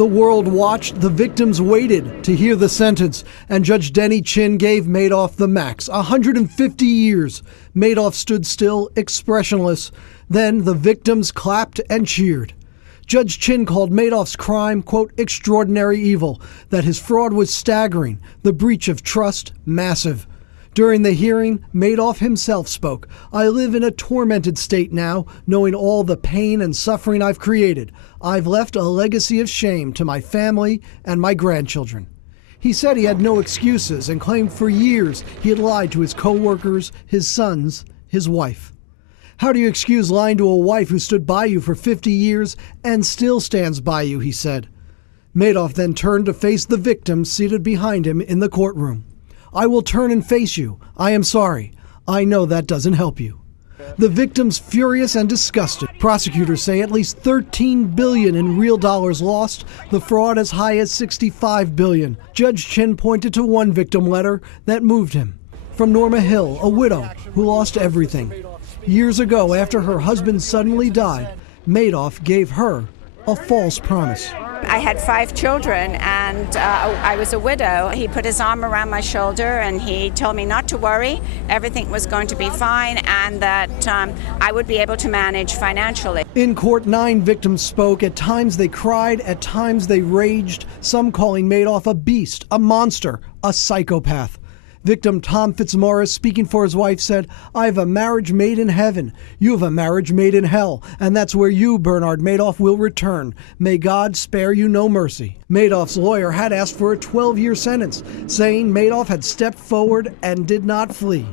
The world watched, the victims waited to hear the sentence, and Judge Denny Chin gave Madoff the max, 150 years. Madoff stood still, expressionless. Then the victims clapped and cheered. Judge Chin called Madoff's crime, quote, extraordinary evil, that his fraud was staggering, the breach of trust massive. During the hearing, Madoff himself spoke. I live in a tormented state now, knowing all the pain and suffering I've created. I've left a legacy of shame to my family and my grandchildren. He said he had no excuses and claimed for years he had lied to his co-workers, his sons, his wife. How do you excuse lying to a wife who stood by you for 50 years and still stands by you, he said. Madoff then turned to face the victims seated behind him in the courtroom. I will turn and face you. I am sorry. I know that doesn't help you. The victims furious and disgusted. Prosecutors say at least $13 billion in real dollars lost, the fraud as high as $65 billion. Judge Chin pointed to one victim letter that moved him. From Norma Hill, a widow who lost everything. Years ago, after her husband suddenly died, Madoff gave her a false promise. I had 5 children, and I was a widow. He put his arm around my shoulder and he told me not to worry, everything was going to be fine, and that I would be able to manage financially. In court, 9 victims spoke. At times they cried, at times they raged, some calling Madoff a beast, a monster, a psychopath. Victim Tom Fitzmaurice, speaking for his wife, said, I have a marriage made in heaven. You have a marriage made in hell. And that's where you, Bernard Madoff, will return. May God spare you no mercy. Madoff's lawyer had asked for a 12-year sentence, saying Madoff had stepped forward and did not flee.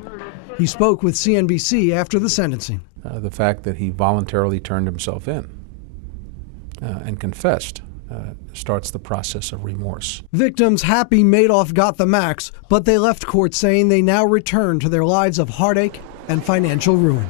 He spoke with CNBC after the sentencing. The fact that he voluntarily turned himself in and confessed starts the process of remorse. Victims happy Madoff got the max, but they left court saying they now return to their lives of heartache and financial ruin.